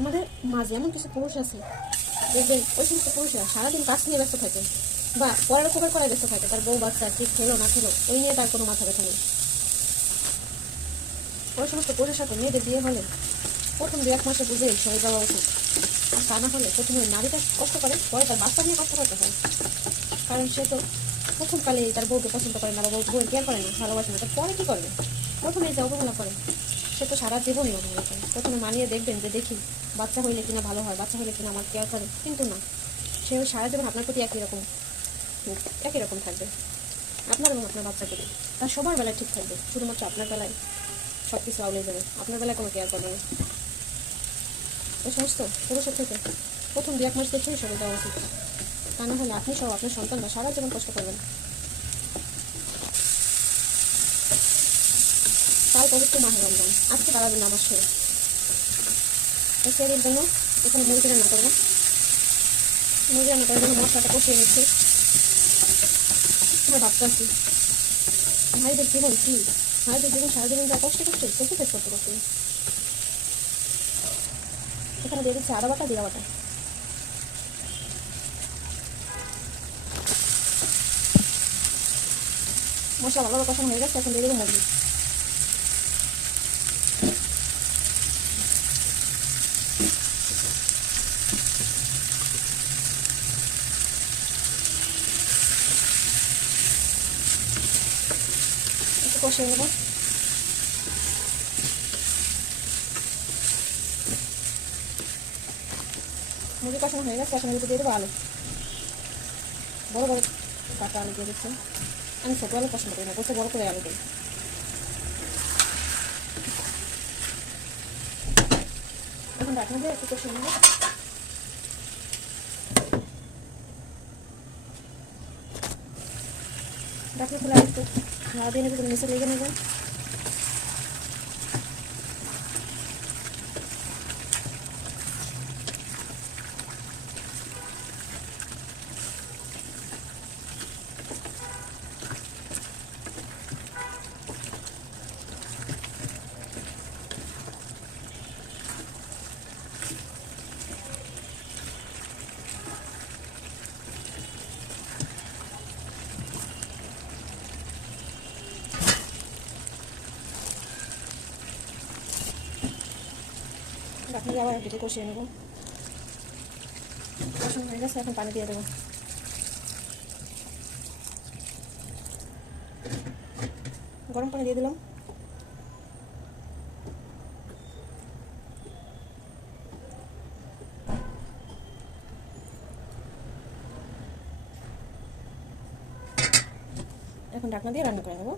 আমাদের মাঝে এমন কিছু পুরুষ আছে, দেখবেন ওই সমস্ত পুরুষরা সারাদিন কাজ নিয়ে ব্যস্ত থাকে বা পরের উপকার করায় ব্যস্ত থাকে, তার বউ বাচ্চা কি খেলো না খেলো ওই নিয়ে তার কোনো মাথা ব্যথা নেই। ওই সমস্ত পুরুষের সাথে মেয়েদের বিয়ে হলে প্রথম 2-1 মাসে বুঝে সরে যাওয়া উচিত। আর তা না হলে প্রথমে ওই নারীটা কষ্ট করে, পরে তার বাচ্চা নিয়ে কষ্ট করতে হয়। কারণ সে তো প্রথমকালে তার বউকে পছন্দ করে না বা বউয়ের কেয়ার করে না, ভালোবাসে না, তো পরে কী করবে? প্রথমে যে অবহেলা করে সে তো সারা জীবনই অবহেলা করে। প্রথমে মানিয়ে দেখবেন যে দেখি বাচ্চা হইলে কিনা ভালো হয়, বাচ্চা হইলে কিনা আমার কেয়ার করে, কিন্তু না, সে সারা জীবন আপনার প্রতি একই রকম থাকবে, আপনার এবং আপনার বাচ্চার প্রতি। তার সবার বেলায় ঠিক থাকবে, শুধুমাত্র আপনার বেলায় সব কিছু আউলে যাবে, আপনার বেলায় কোনো কেয়ার করবে না। এই সমস্ত পুরুষের থেকে প্রথম 2-1 মাস দেখেই সরে দেওয়া উচিত। তা না হলে আপনি সহ আপনার সন্তানরা সারা জীবন কষ্ট করবেন। তাই পবিত্র মাহে রমজান, আজকে তারাবির নামাজ শেষ। এই সেরির জন্য এখানে মুরগি রান্না করবো। মুরগি রান্না করার জন্য মশলাটা কষিয়ে নিচ্ছি। আমার ভাবতেছি ভাইদের জীবন কি, ভাইদের জীবন সারা জীবন যা কষ্ট করছে কিছু ফেস করতে করতে। এখানে দিয়ে দিচ্ছি আদা বাটা, জিরা বাটা। মশলা ভালোভাবে কষানো হয়ে গেছে, এখন দিয়ে দেবো মুরগি। একটু কষিয়ে নেবো। মুরগি কষানো হয়ে গেছে, এখন এর দিয়ে দেবো আলু। বড় বড় কাটা আলু দিয়ে দিচ্ছি। আমি ছোটো আলু পছন্দ করি না, বলতে বড় করে আলু দিই। এখন ঢাকনা দিয়ে একটু কষিয়ে নেবো। ঢাকনা খুলে একটু নাড়া দিয়ে নেবো, নিচে লেগে নেবে। ঢাকনা দিয়ে আবার একটু কষিয়ে নেবো। কষানো হয়ে গেছে, এখন পানি দিয়ে দেবো। গরম পানি দিয়ে দিলাম। এখন ঢাকনা দিয়ে রান্না করে নেবো।